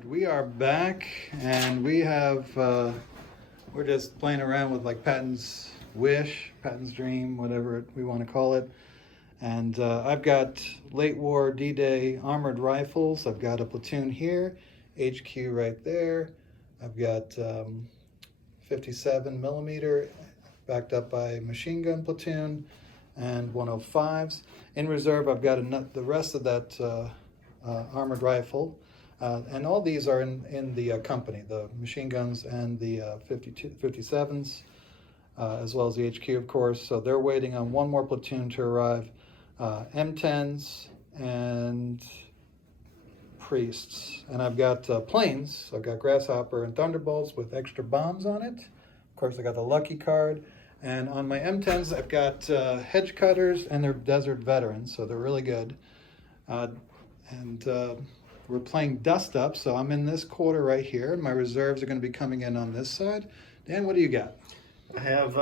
right, we are back, and we have, we're just playing around with like Patton's wish, Patton's dream, whatever we want to call it. And I've got late war D-Day armored rifles. I've got a platoon here, HQ right there. I've got 57 millimeter backed up by machine gun platoon and 105s. In reserve, I've got the rest of that armored rifle. And all these are in the company, the machine guns and the 57s, as well as the HQ, of course. So they're waiting on one more platoon to arrive. M10s and priests. And I've got planes. I've got Grasshopper and Thunderbolts with extra bombs on it. Of course, I got the Lucky card. And on my M10s, I've got hedge cutters, and they're desert veterans, so they're really good. We're playing dust up, so I'm in this quarter right here, and my reserves are going to be coming in on this side. Dan, what do you got? I have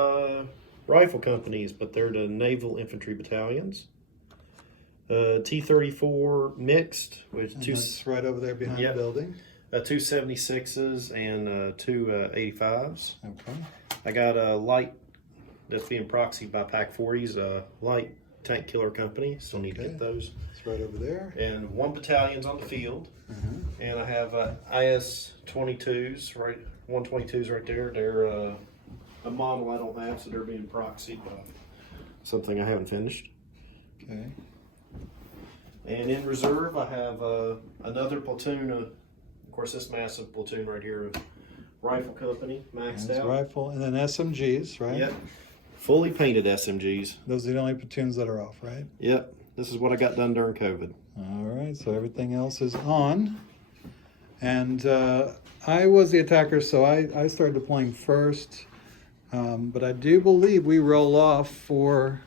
rifle companies, but they're the Naval Infantry Battalions. T-34 mixed with That's right over there behind the building. Two 76s and two 85s. Okay. I got a light that's being proxied by Pac 40s, light tank killer company. Still need to get those. It's right over there. And one battalion's on the field. And I have IS-22s, right? 122s right there. They're a model I don't have, so they're being proxied by something I haven't finished. Okay. And in reserve, I have another platoon of course, this massive platoon right here of rifle company, maxed out. Rifle, and then SMGs, right? Yep. Fully painted SMGs. Those are the only platoons that are off, right? Yep. This is what I got done during COVID. All right, so everything else is on. And I was the attacker, so I started deploying first. But I do believe we roll off to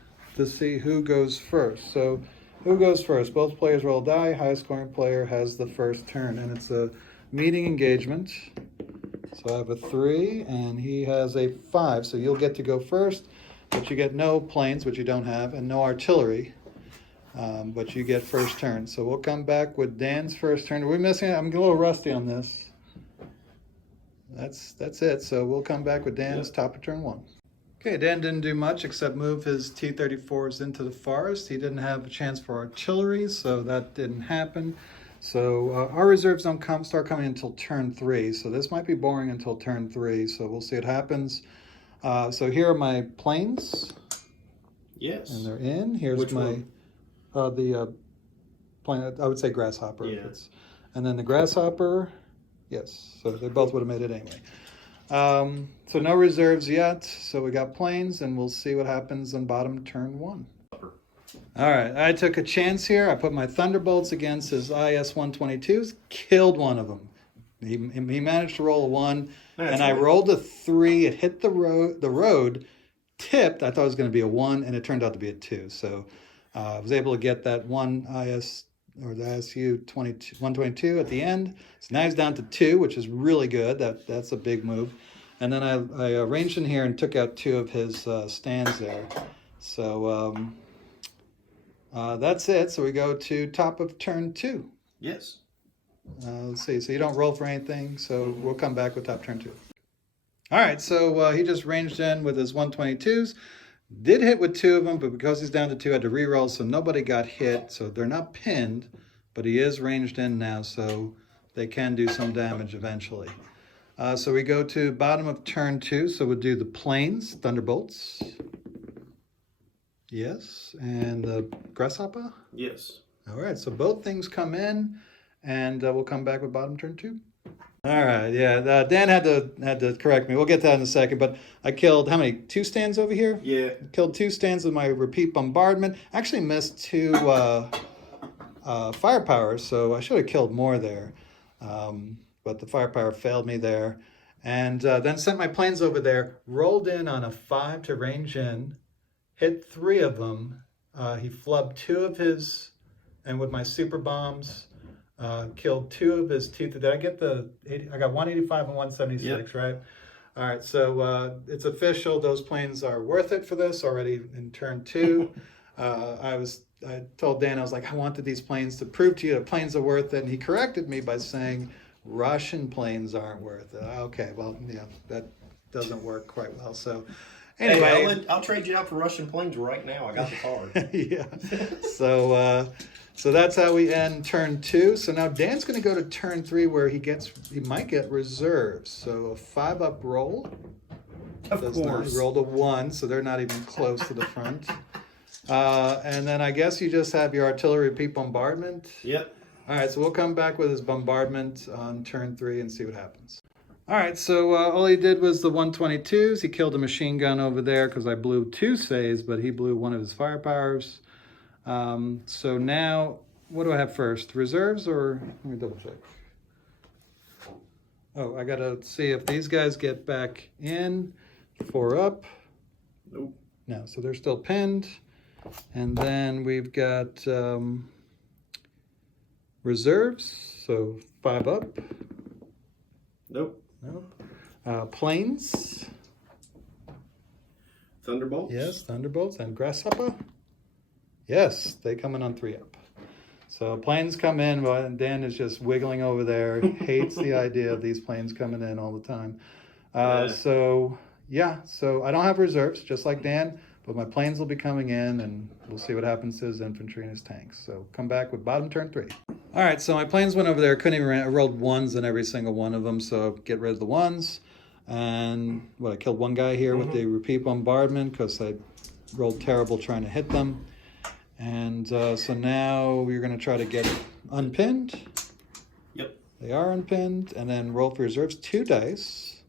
see who goes first. So who goes first? Both players roll a die. Highest scoring player has the first turn. And it's a meeting engagement. So I have a 3, and he has a 5. So you'll get to go first, but you get no planes, which you don't have, and no artillery. But you get first turn. So we'll come back with Dan's first turn. Are we missing it? I'm a little rusty on this. That's it. So we'll come back with Dan's top of turn 1. Okay, Dan didn't do much except move his T-34s into the forest. He didn't have a chance for artillery, so that didn't happen. So our reserves don't start coming until turn 3. So this might be boring until turn 3. So we'll see what happens. So here are my planes. Yes. And they're in. Here's Which my the plane. I would say Grasshopper. Yeah. And then the Grasshopper. Yes. So they both would have made it anyway. So no reserves yet. So we got planes, and we'll see what happens on bottom turn 1. All right, I took a chance here. I put my Thunderbolts against his IS-122s, killed one of them. He managed to roll a 1, and I rolled a 3. It hit the road, tipped. I thought it was going to be a 1, and it turned out to be a 2. So I was able to get that one the ISU-122 at the end. So now he's down to 2, which is really good. That's a big move. And then I arranged in here and took out 2 of his stands there. So that's it. So we go to top of turn 2. Yes. Let's see. So you don't roll for anything. So we'll come back with top turn 2. All right. So he just ranged in with his 122s. Did hit with 2 of them, but because he's down to 2, I had to re-roll, so nobody got hit. So they're not pinned, but he is ranged in now, so they can do some damage eventually. So we go to bottom of turn 2. So we'll do the planes, Thunderbolts. Yes, and the Grasshopper? Yes. All right, so both things come in, and we'll come back with bottom turn 2. All right, yeah, Dan had to correct me. We'll get to that in a second, but I killed, how many, 2 stands over here? Yeah. Killed 2 stands with my repeat bombardment. Actually missed 2 firepower, so I should have killed more there. But the firepower failed me there. And then sent my planes over there, rolled in on a 5 to range in, hit 3 of them. He flubbed 2 of his, and with my super bombs, killed 2 of his teeth. Did I get I got 185 and 176, right? All right, so it's official. Those planes are worth it for this already in turn 2. I told Dan, I was like, I wanted these planes to prove to you that planes are worth it. And he corrected me by saying, Russian planes aren't worth it. Okay, well, yeah, that doesn't work quite well. So anyway, hey, I'll trade you out for Russian planes right now. I got the card. yeah. So that's how we end turn 2. So now Dan's going to go to turn 3 where he might get reserves. So a 5-up roll. Of course. He rolled a 1, so they're not even close to the front. And then I guess you just have your artillery repeat bombardment. Yep. All right, so we'll come back with his bombardment on turn 3 and see what happens. All right, so all he did was the 122s. He killed a machine gun over there because I blew 2 saves, but he blew one of his firepowers. So now, what do I have first? Reserves or, let me double check. Oh, I gotta see if these guys get back in. 4 up. Nope. No, so they're still pinned. And then we've got reserves, so 5 up. Nope. Nope. Planes. Thunderbolts. Yes, Thunderbolts and Grasshopper. Yes, they come in on 3 up. So planes come in, but Dan is just wiggling over there. He hates the idea of these planes coming in all the time. So I don't have reserves, just like Dan, but my planes will be coming in, and we'll see what happens to his infantry and his tanks. So come back with bottom turn 3. All right, so my planes went over there. I rolled 1s in every single one of them, so get rid of the 1s. And I killed 1 guy here with the repeat bombardment because I rolled terrible trying to hit them. And so now we're going to try to get unpinned. Yep. They are unpinned. And then roll for reserves 2 dice.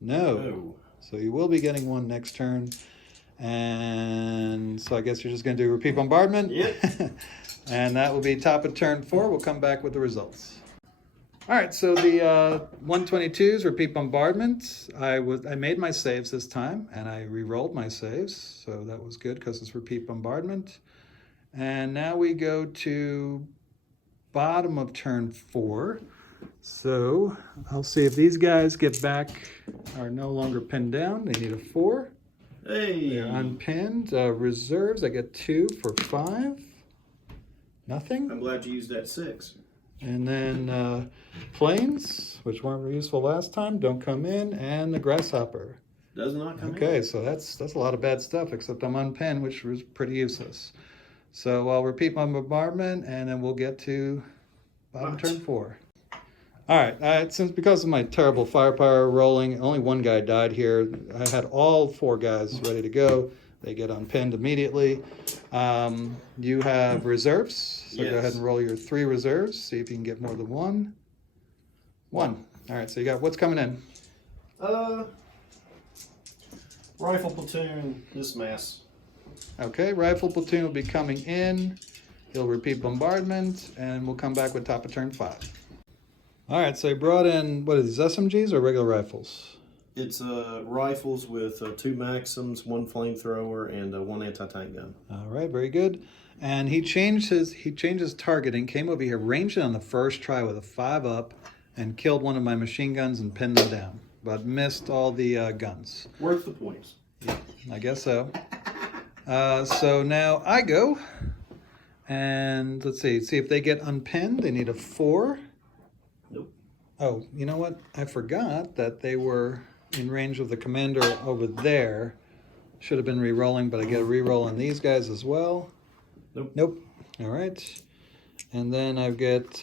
No. So you will be getting 1 next turn. And so I guess you're just going to do repeat bombardment. Yep. And that will be top of turn 4. We'll come back with the results. All right, so the 122s repeat bombardment. I made my saves this time, and I re-rolled my saves, so that was good because it's repeat bombardment. And now we go to bottom of turn 4. So I'll see if these guys get back, are no longer pinned down. They need a 4. Hey. They're unpinned. Reserves, I get 2 for 5. Nothing. I'm glad you used that 6. And then planes, which weren't useful last time, don't come in, and the grasshopper. Does not come in. Okay, so that's a lot of bad stuff, except I'm unpinned, which was pretty useless. So I'll repeat my bombardment, and then we'll get to bottom turn 4. All right, because of my terrible firepower rolling, only 1 guy died here. I had all 4 guys ready to go. They get unpinned immediately. You have reserves, so yes. Go ahead and roll your 3 reserves. See if you can get more than 1. 1. All right, so you got what's coming in? Rifle platoon, this mess. Okay, rifle platoon will be coming in. He'll repeat bombardment, and we'll come back with top of turn 5. All right, so you brought in, what are these, SMGs or regular rifles? It's rifles with 2 Maxims, 1 flamethrower, and 1 anti-tank gun. All right, very good. And he changed his targeting, came over here, ranged it on the first try with a 5 up, and killed one of my machine guns and pinned them down, but missed all the guns. Worth the points. Yeah, I guess so. So now I go, and let's see if they get unpinned. They need a 4. Nope. Oh, you know what? I forgot that they were in range of the commander over there. Should have been re-rolling, but I get a re-roll on these guys as well. Nope. Nope. All right. And then I've got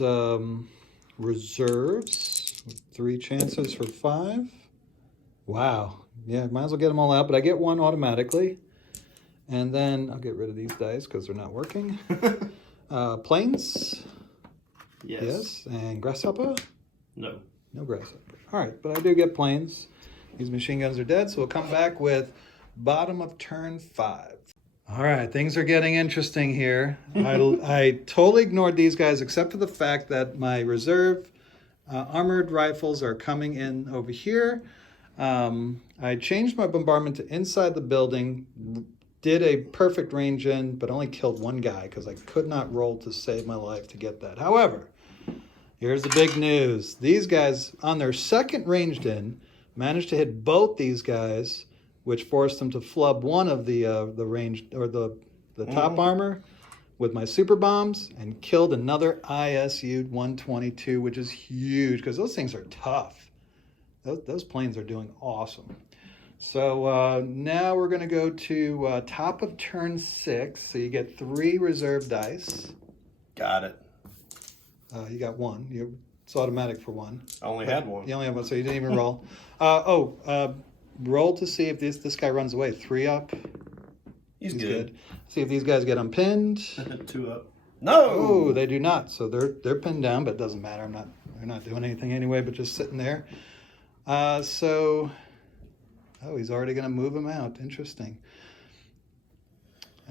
reserves with 3 chances for 5. Wow. Yeah, might as well get them all out, but I get 1 automatically. And then I'll get rid of these dice because they're not working. Planes. Yes. And grasshopper. No. No grasshopper. All right, but I do get planes. These machine guns are dead, so we'll come back with bottom of turn 5. All right, things are getting interesting here. I totally ignored these guys except for the fact that my reserve armored rifles are coming in over here. I changed my bombardment to inside the building, did a perfect range in, but only killed 1 guy because I could not roll to save my life to get that. However, here's the big news. These guys, on their second ranged in, managed to hit both these guys, which forced them to flub one of the range or the top armor. with my super bombs and killed another ISU 122, which is huge because those things are tough. Those planes are doing awesome. So now we're going to go to top of turn 6. So you get 3 reserve dice. Got it. You got 1. It's automatic for 1. I only had 1. You only have 1, so you didn't even roll. Roll to see if this guy runs away. 3 up. He's good. See if these guys get unpinned. 2 up. No. Oh, they do not. So they're pinned down, but it doesn't matter. They're not doing anything anyway, but just sitting there. Oh, he's already going to move him out. Interesting.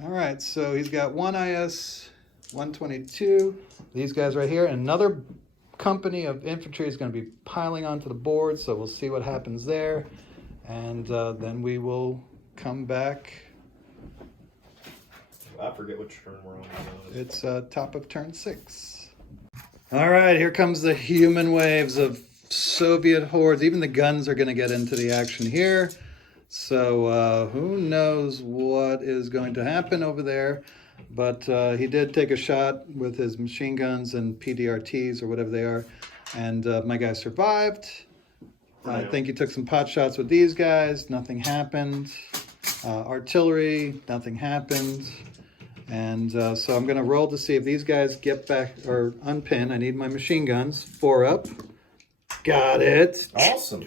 All right, so he's got 1 IS 122. These guys right here. Another company of infantry is going to be piling onto the board, so we'll see what happens there. And then we will come back. I forget which turn we're on. It's top of turn 6. All right, here comes the human waves of Soviet hordes. Even the guns are going to get into the action here. So who knows what is going to happen over there. But he did take a shot with his machine guns and PDRTs or whatever they are. And my guy survived. I think he took some pot shots with these guys. Nothing happened. Artillery, nothing happened. And so I'm going to roll to see if these guys get back or unpin. I need my machine guns. 4 up. Got it. Awesome.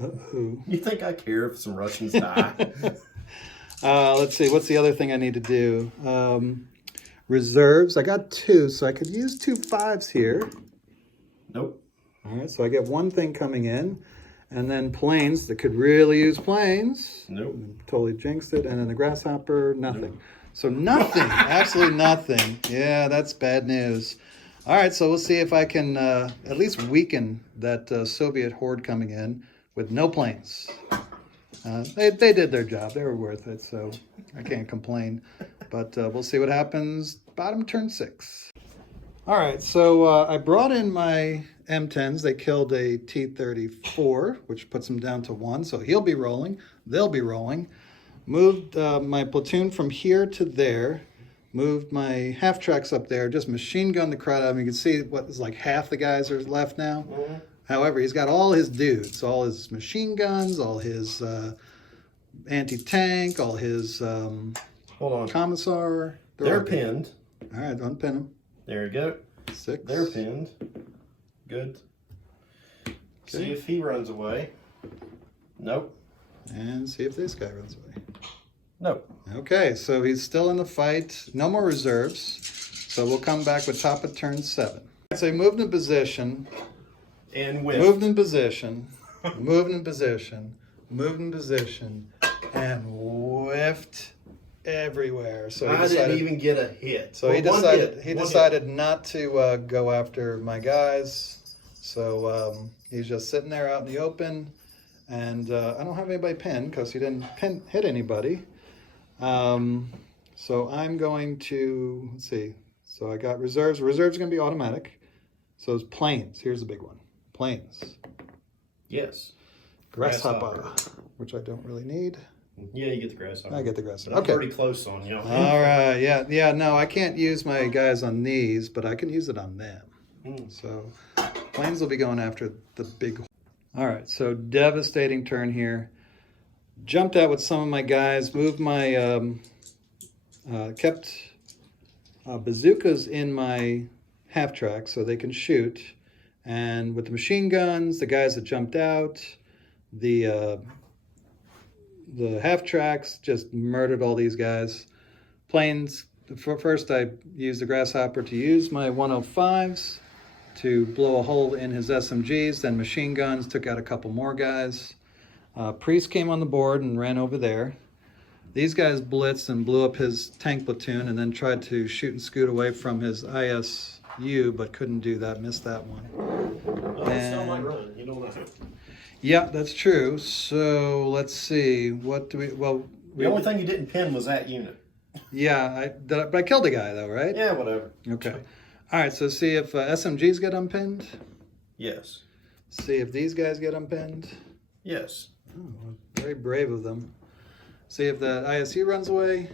Uh-oh. You think I care if some Russians die? Let's see. What's the other thing I need to do? Reserves. I got 2, so I could use 2 5s here. Nope. All right, so I get 1 thing coming in. And then planes that could really use planes. Nope. Totally jinxed it. And then the grasshopper, nothing. Nope. So nothing. Absolutely nothing. Yeah, that's bad news. All right, so we'll see if I can at least weaken that Soviet horde coming in with no planes. They did their job. They were worth it, so I can't complain. But we'll see what happens. Bottom turn 6. All right, so I brought in my M10s. They killed a T-34, which puts them down to 1. So he'll be rolling. They'll be rolling. Moved my platoon from here to there. Moved my half tracks up there. Just machine gunned the crowd out of him. You can see what is like half the guys are left now. Mm-hmm. However, he's got all his dudes, all his machine guns, all his anti-tank, all his Hold on. commissar. They're pinned. All right, unpin them. There we go. 6. They're pinned. Good. Okay. See if he runs away. Nope. And see if this guy runs away. Nope. Okay, so he's still in the fight. No more reserves. So we'll come back with top of turn 7. So he moved in position. And whiffed. Moved in position. Moved in position. Moved in position. And whiffed everywhere. So I didn't even get a hit. So he decided not to go after my guys. So he's just sitting there out in the open. And I don't have anybody pinned because he didn't hit anybody. So I'm going to, let's see. So I got reserves. Reserves are going to be automatic. So it's planes. Here's the big one. Planes. Yes. Grasshopper, which I don't really need. Yeah, you get the grasshopper. I get the grasshopper. I'm Okay. pretty close on you. All right. Yeah. No, I can't use my guys on these, but I can use it on them. So planes will be going after the big. All right. So devastating turn here. Jumped out with some of my guys. Moved my kept bazookas in my half track so they can shoot. And with the machine guns, the guys that jumped out, the half tracks just murdered all these guys. Planes, first I used the grasshopper to use my 105s to blow a hole in his SMGs, then machine guns, took out a couple more guys. Priest came on the board and ran over there. These guys blitzed and blew up his tank platoon and then tried to shoot and scoot away from his ISU, but couldn't do that, missed that one. It's not my run. You don't know. Yeah, that's true. So let's see. What do we? Well, the only thing you didn't pin was that unit. Yeah, but I killed a guy though, right? Yeah, whatever. Okay. All right. So see if SMGs get unpinned. Yes. See if these guys get unpinned. Yes. Oh, very brave of them. See if that ISU runs away.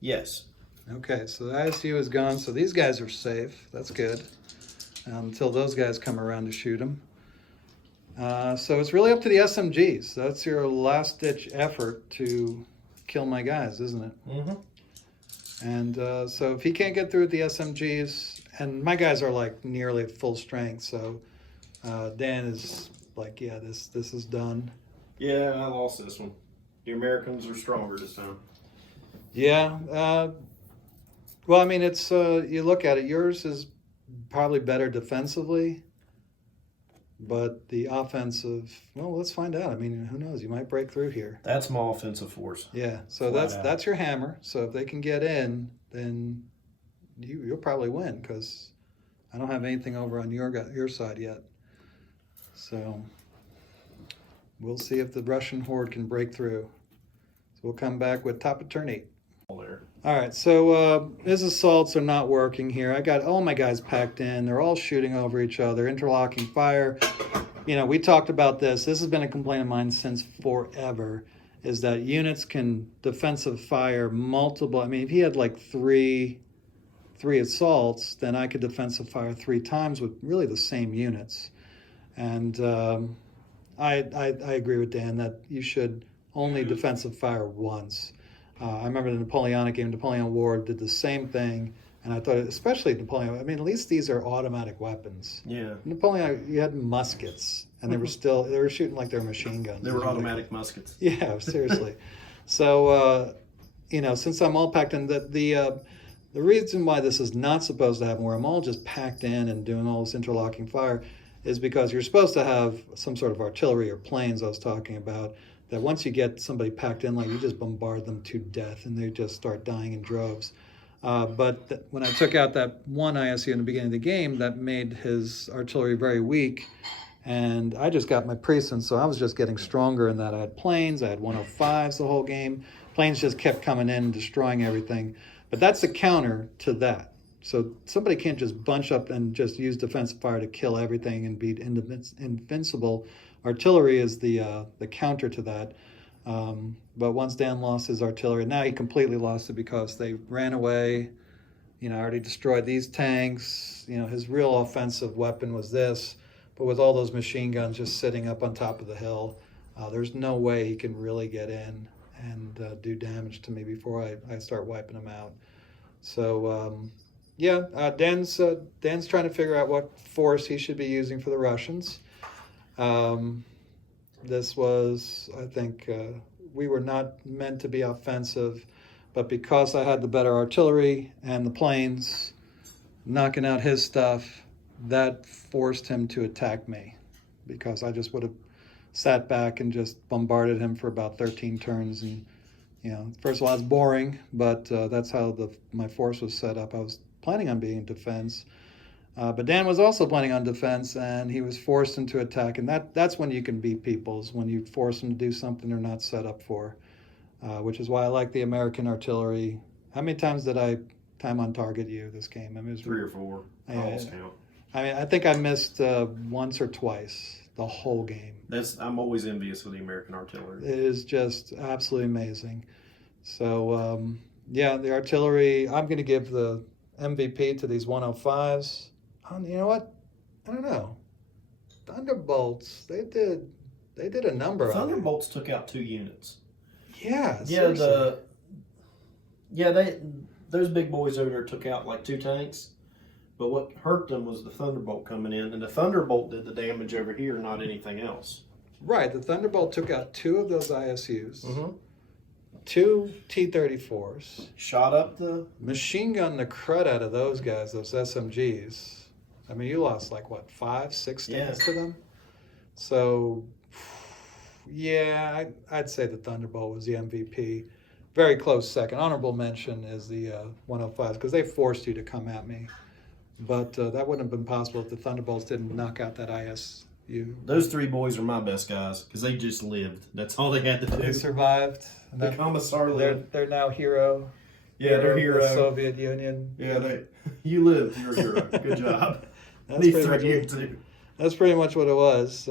Yes. Okay, so the ISU is gone, so these guys are safe. That's good. Until those guys come around to shoot them. So it's really up to the SMGs. That's your last-ditch effort to kill my guys, isn't it? Mm-hmm. And so if he can't get through with the SMGs, and my guys are like nearly at full strength, so Dan is like, yeah, this is done. Yeah, I lost this one. The Americans are stronger this time. Yeah. Well, I mean, it's you look at it. Yours is probably better defensively, but the offensive. Well, let's find out. I mean, who knows? You might break through here. That's my offensive force. Yeah. So Flat out. that's your hammer. So if they can get in, then you'll probably win because I don't have anything over on your side yet. So we'll see if the Russian horde can break through. So we'll come back with top of turn 8. There. All right, so his assaults are not working here. I got all my guys packed in. They're all shooting over each other, interlocking fire. You know, we talked about this. This has been a complaint of mine since forever, is that units can defensive fire multiple. I mean, if he had like three assaults, then I could defensive fire 3 times with really the same units. And I agree with Dan that you should only defensive fire once. I remember the Napoleonic game, Napoleon War did the same thing, and I thought, especially Napoleon, I mean, at least these are automatic weapons. Yeah. Napoleon, you had muskets, and they were shooting like they were machine guns. They were automatic muskets. Yeah, seriously. So, you know, since I'm all packed in, the reason why this is not supposed to happen, where I'm all just packed in and doing all this interlocking fire, is because you're supposed to have some sort of artillery or planes I was talking about, that once you get somebody packed in, like you just bombard them to death and they just start dying in droves. But when I took out that one ISU in the beginning of the game, that made his artillery very weak. And I just got my precincts, so I was just getting stronger in that. I had planes, I had 105s the whole game. Planes just kept coming in and destroying everything. But that's the counter to that. So somebody can't just bunch up and just use defensive fire to kill everything and be invincible. Artillery is the counter to that. But once Dan lost his artillery, now he completely lost it because they ran away. You know, I already destroyed these tanks. You know, his real offensive weapon was this. But with all those machine guns just sitting up on top of the hill, there's no way he can really get in and do damage to me before I start wiping him out. So, Dan's trying to figure out what force he should be using for the Russians. This was, I think, we were not meant to be offensive, but because I had the better artillery and the planes knocking out his stuff, that forced him to attack me, because I just would have sat back and just bombarded him for about 13 turns. And, you know, first of all, it's boring, but that's how my force was set up. I was planning on being in defense. But Dan was also planning on defense, and he was forced into attack. And that's when you can beat people, is when you force them to do something they're not set up for, which is why I like the American artillery. How many times did I time on target you this game? I mean, it was 3 or 4. I lost count. I mean, I think I missed once or twice the whole game. I'm always envious with the American artillery. It is just absolutely amazing. So, the artillery, I'm going to give the MVP to these 105s. You know what? I don't know. Thunderbolts, they did a number on it. Thunderbolts took out 2 units. Yeah, seriously. Those big boys over there took out like 2 tanks. But what hurt them was the Thunderbolt coming in, and the Thunderbolt did the damage over here, not anything else. Right, the Thunderbolt took out 2 of those ISUs, 2 T-34s. Shot up the... Machine gun the crud out of those guys, those SMGs. I mean, you lost like, what, 5, 6 tanks to them? So, yeah, I'd say the Thunderbolt was the MVP. Very close second. Honorable mention is the 105s, because they forced you to come at me. But that wouldn't have been possible if the Thunderbolts didn't knock out that ISU. Those 3 boys are my best guys, because they just lived. That's all they had to do. They survived. The Commissar lived. They're now hero. Yeah, they're hero. The Soviet Union. Yeah, you lived. You're a hero. Good job. That's pretty much what it was.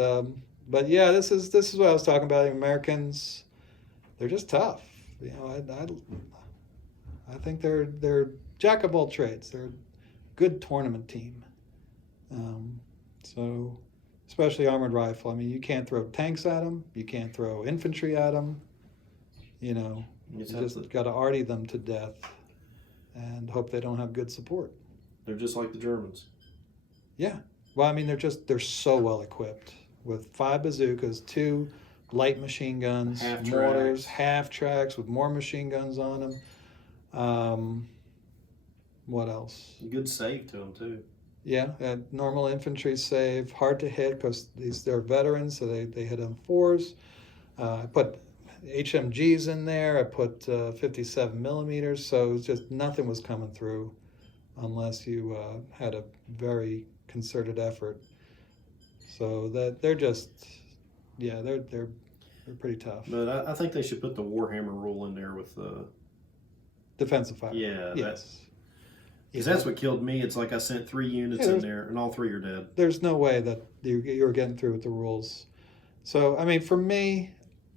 But yeah, this is what I was talking about. The Americans, they're just tough. You know, I think they're jack of all trades. They're a good tournament team. So, especially armored rifle. I mean, you can't throw tanks at them. You can't throw infantry at them. You know, you just got to arty them to death and hope they don't have good support. They're just like the Germans. Yeah. Well, I mean, they're so well equipped with 5 bazookas, 2 light machine guns, mortars, half tracks with more machine guns on them. What else? Good save to them too. Yeah, normal infantry save, hard to hit because they're veterans, so they hit on 4s. I put HMGs in there. I put 57 millimeters, so it's just nothing was coming through unless you had a very concerted effort. So that they're just, yeah, they're pretty tough. But I think they should put the Warhammer rule in there with the defensive fire. Yeah. Yes. Because that's what killed me. It's like I sent 3 units in there, and all 3 are dead. There's no way that you're getting through with the rules. So, I mean, for me,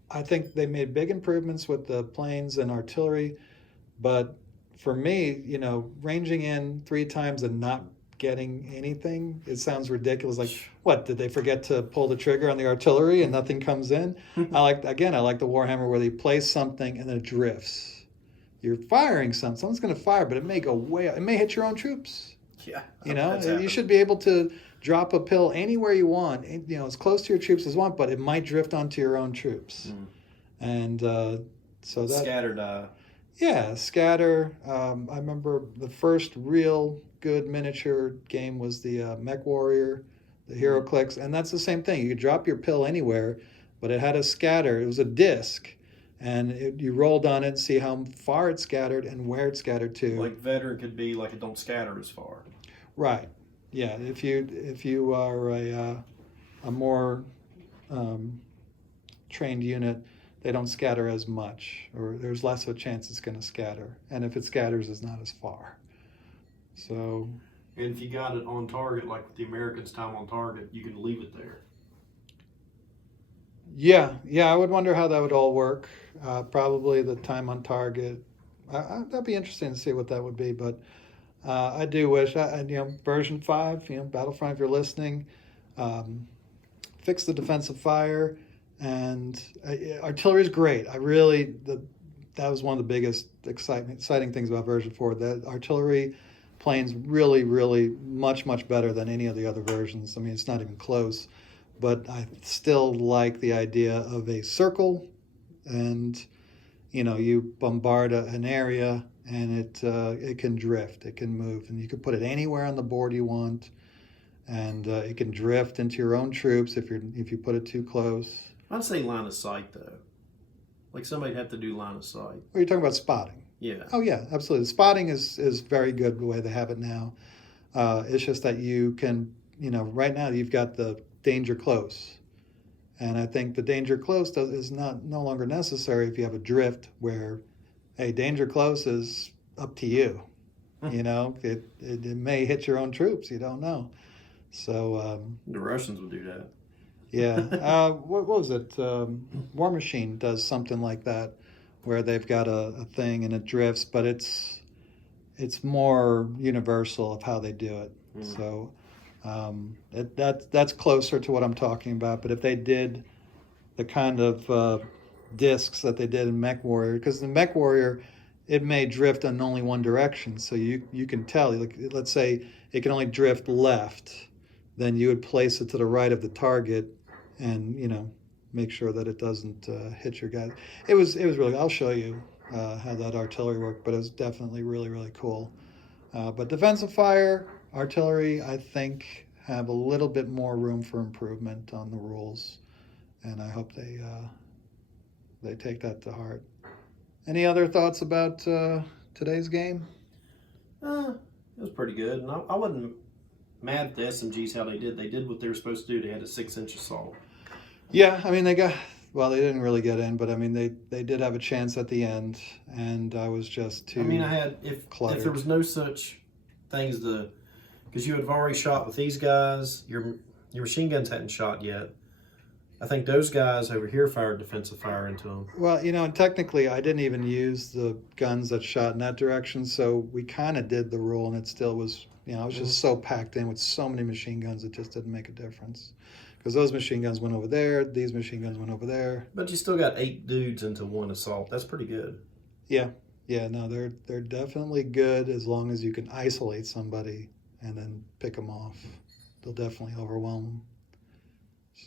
I think they made big improvements with the planes and artillery. But for me, you know, ranging in 3 times and not getting anything, it sounds ridiculous. Like, what, did they forget to pull the trigger on the artillery and nothing comes in? I like the Warhammer where they place something and then it drifts. You're firing someone's going to fire, but it may go it may hit your own troops. Yeah. You know, you should be able to drop a pill anywhere you want, you know, as close to your troops as you want, but it might drift onto your own troops. And so that... Scatter. Yeah, scatter. I remember the first real good miniature game was the Mech Warrior, the Hero Clicks, and that's the same thing. You could drop your pill anywhere, but it had a scatter. It was a disc. And you rolled on it and see how far it scattered and where it scattered to. Like veteran could be like it don't scatter as far. Right. Yeah. If you are a more trained unit, they don't scatter as much, or there's less of a chance it's going to scatter. And if it scatters, it's not as far. So. And if you got it on target, like with the Americans' time on target, you can leave it there. Yeah, I would wonder how that would all work. Probably the time on target. That'd be interesting to see what that would be. But I do wish, version 5, Battlefront, if you're listening, fix the defensive fire, and artillery is great. That was one of the biggest exciting things about version 4. That artillery planes really, really much better than any of the other versions. I mean, it's not even close. But I still like the idea of a circle, and you bombard an area, and it can drift, it can move, and you can put it anywhere on the board you want, and it can drift into your own troops if you put it too close. I'd say line of sight though, like somebody'd have to do line of sight. Well, you're talking about spotting. Yeah. Oh yeah, absolutely. Spotting is very good the way they have it now. It's just that you can, right now you've got the danger close, and I think the danger close is no longer necessary if you have a drift where, hey, danger close is up to you. It may hit your own troops, you don't know. So the Russians would do that. Yeah. What was it? War Machine does something like that where they've got a thing and it drifts, but it's more universal of how they do it. So that's closer to what I'm talking about. But if they did the kind of discs that they did in Mech Warrior, because the Mech Warrior, it may drift in only one direction, so you can tell. Like, let's say it can only drift left, then you would place it to the right of the target, and make sure that it doesn't hit your guys. It was really. I'll show you how that artillery worked, but it was definitely really, really cool. But defensive fire, artillery, I think, have a little bit more room for improvement on the rules, and I hope they take that to heart. Any other thoughts about today's game? It was pretty good, and I wasn't mad at the SMGs how they did. They did what they were supposed to do. They had a 6-inch assault. Yeah, I mean they didn't really get in, but I mean they did have a chance at the end, and I was just too. I mean, if there was no such things because you had already shot with these guys, your machine guns hadn't shot yet. I think those guys over here fired defensive fire into them. Well, you know, and technically I didn't even use the guns that shot in that direction, so we kind of did the rule, and it still was, you know, I was just so packed in with so many machine guns, it just didn't make a difference. Because those machine guns went over there, these machine guns went over there. But you still got 8 dudes into one assault. That's pretty good. Yeah, no, they're definitely good as long as you can isolate somebody and then pick them off. They'll definitely overwhelm them.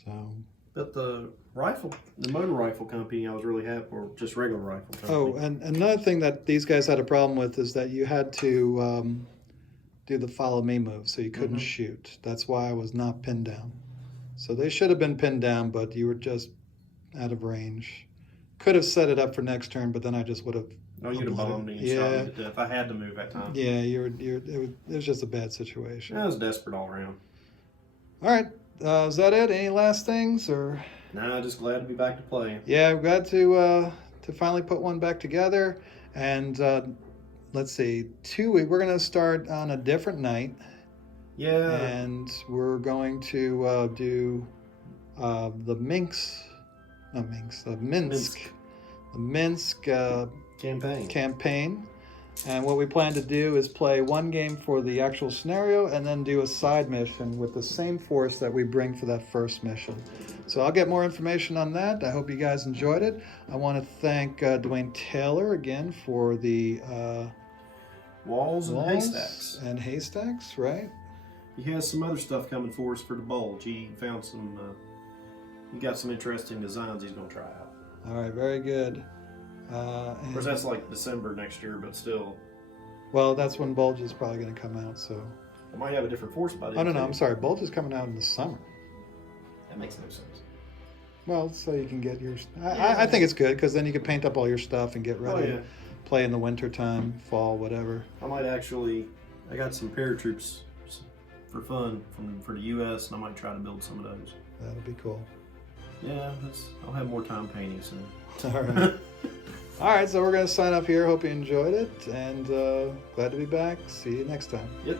So. But the motor rifle company, I was really happy, or just regular rifle company. Oh, and another thing that these guys had a problem with is that you had to do the follow me move, so you couldn't shoot. That's why I was not pinned down. So they should have been pinned down, but you were just out of range. Could have set it up for next turn, but then I just would have. Oh, you'd have bombed me and shot me to death. I had to move that time. Yeah, it was just a bad situation. I was desperate all around. All right, is that it? Any last things or? Nah, just glad to be back to playing. Yeah, I'm glad to finally put one back together. And let's see, 2 weeks. We're gonna start on a different night. Yeah. And we're going to do the Minsk. The Minsk campaign. And what we plan to do is play one game for the actual scenario and then do a side mission with the same force that we bring for that first mission. So I'll get more information on that. I hope you guys enjoyed it. I want to thank Dwayne Taylor again for the walls and haystacks, right? He has some other stuff coming for us for the bulge. He found some, he got some interesting designs he's going to try out. All right, very good. Of course, that's like December next year, but still. Well, that's when Bulge is probably going to come out, so. It might have a different force by then. Oh, no, I'm sorry. Bulge is coming out in the summer. That makes no sense. Well, so you can get your. I think it's good because then you can paint up all your stuff and get ready to play in the winter time, fall, whatever. I might actually. I got some paratroops for fun for the U.S. and I might try to build some of those. That'll be cool. Yeah, I'll have more time painting soon. All right. All right, so we're going to sign up here. Hope you enjoyed it, and glad to be back. See you next time. Yep.